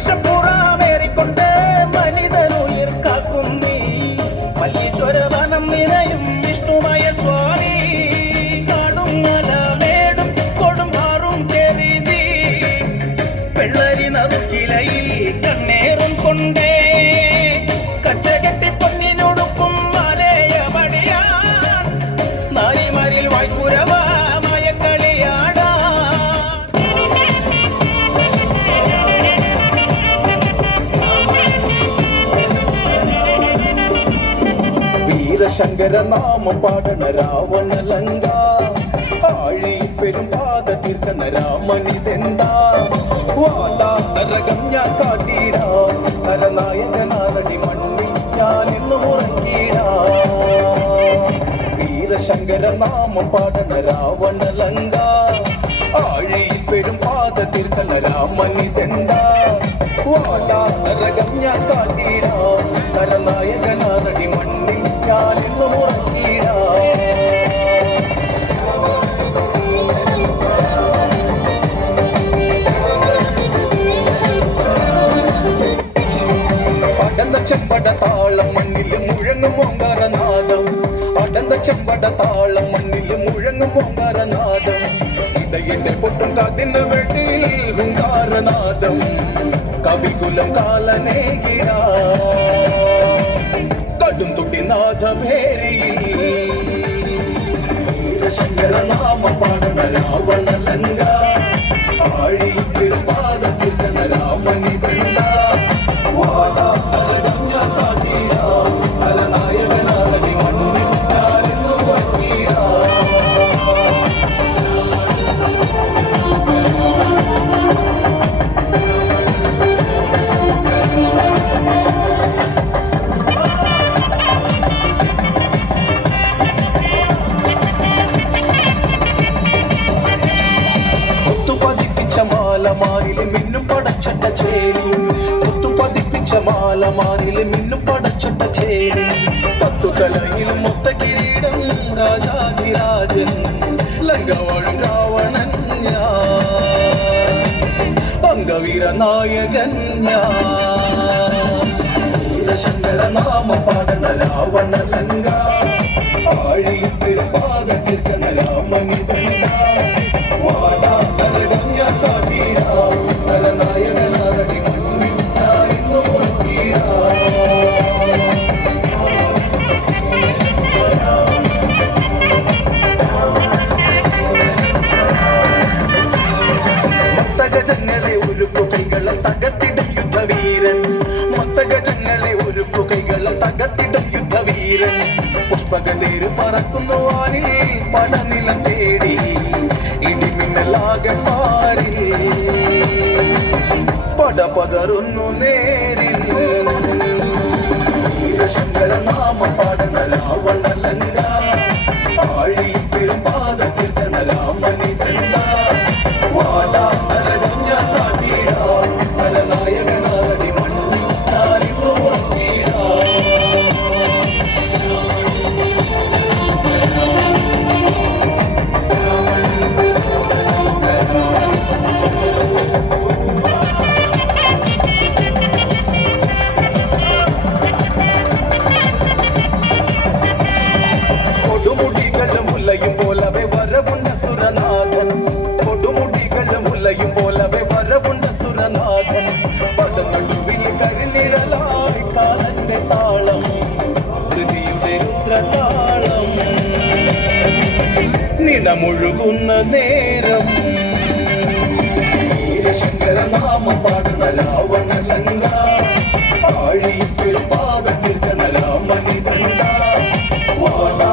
മഹിഷപ്പുറാമേറിക്കൊണ്ട് മനിതനുയിർ കാക്കും നീ മല്ലീശ്വരവനം നിറയും വിഷ്ണുമയ സ്വാമി കാടും മലമേടും കൊടുമ്പാറും ചെറിതി വെള്ളരി നറുക്കിലയിൽ കണ്ണേറും കൊണ്ടേ കച്ചകെട്ടി പൊന്നിനൊടുക്കും മലയപടിയാൻ നാരിമരിൽ വായ്പുരവ ശങ്കരനാമം പാടണ രാവണലങ്ക ആഴി പെരുമ്പാത തീർക്കണ രാമനിതെന്താ വാലാ നരകം ഞാൻ കാട്ടിടാ നരനായകനാരടി മണ്ണിൽ ഞാൻ ഇന്ന് ഉറങ്ങിടാ വീരശങ്കരനാമം പാടണ രാവണലങ്ക ആഴി പെരുമ്പാത തീർക്കണ രാമനിതെന്താ വാലാ നരകം ഞാൻ കാട്ടിടാ നരനായകനാരടി മണ്ണിൽ ചെമ്പട താളം മണ്ണിൽ മുഴങ്ങും ഓങ്കാരനാദം അടந்த ചെമ്പട താളം മണ്ണിൽ മുഴങ്ങും ഓങ്കാരനാദം ഇടയിലെ പൊട്ടും കാതിന് വെട്ടിൽ ഹുങ്കാരനാദം കവികുലം കാലനേകിട കടും തുട്ടി നാഥമേരി ശങ്കരനാമ പാടണ രാവണലങ്ക ആഴി പാദത്തിൽ രാമനിതെന്താ മിന്നും പടച്ചട്ട ചേരി മുത്തു പതിപ്പിച്ച മാലമാരിൽ മിന്നും പടച്ചട്ട ചേരി പത്തുകലയിൽ മൊത്ത കിരീടം രാജാധിരാജൻ ലങ്കവാഴും രാവണൻ അംഗവീര നായകൻ വീരശങ്കരനാമ പാടണ രാവണലങ്ക ആഴി തിരുപാദത്തിർക്കണ രാമനിതെന്ത വാടാ നരകം ഞാൻ കാട്ടിടാ നരനായകനാരടി മണ്ണിൽ ഞാൻ ഇന്ന് ഉറങ്ങിടാ മത്തഗജങ്ങളെ ഒരുക്കു കൈകളെ തകർത്തിടും യുദ്ധവീരൻ മത്തഗജങ്ങളെ ഒരുക്കു കൈകളെ തകർത്തിടും യുദ്ധവീരൻ പുഷ്പകതേര് പറക്കുന്നു വാനിൽ പടനിലം തേടി ഇടിമിന്നലാകെ പാരി പടപതറുന്നു നേരിൽ വീരശങ്കരനാമ പാടണ രാവണലങ്ക ആഴി പെരുമ്പാദത്തിൽ രാമനിതെന്താ വാടാ നരകം ഞാൻ കാട്ടിടാ നരനായകനാരടി മണ്ണിൽ ഞാൻ ഇന്ന് ഉറങ്ങിടാ കൊടുമുടികളും മുല്ലയും പോലവെ വരവുണ്ട സുരനാഥൻ കൊടുമുടികളും മുല്ലയും പോലവെ വരവുണ്ട സുരനാഥൻ പദനടുവിൽ കരിനിഴലായി കാലന്റെ താളം ഹൃതിയുടെ രുദ്രതാളം നിണമുഴുകുന്ന നേരം വീരശങ്കരനാമ പാടണ രാവണലങ്ക ആഴി പെരുപാദത്തിൽ രാമനിതെന്താ വാടാ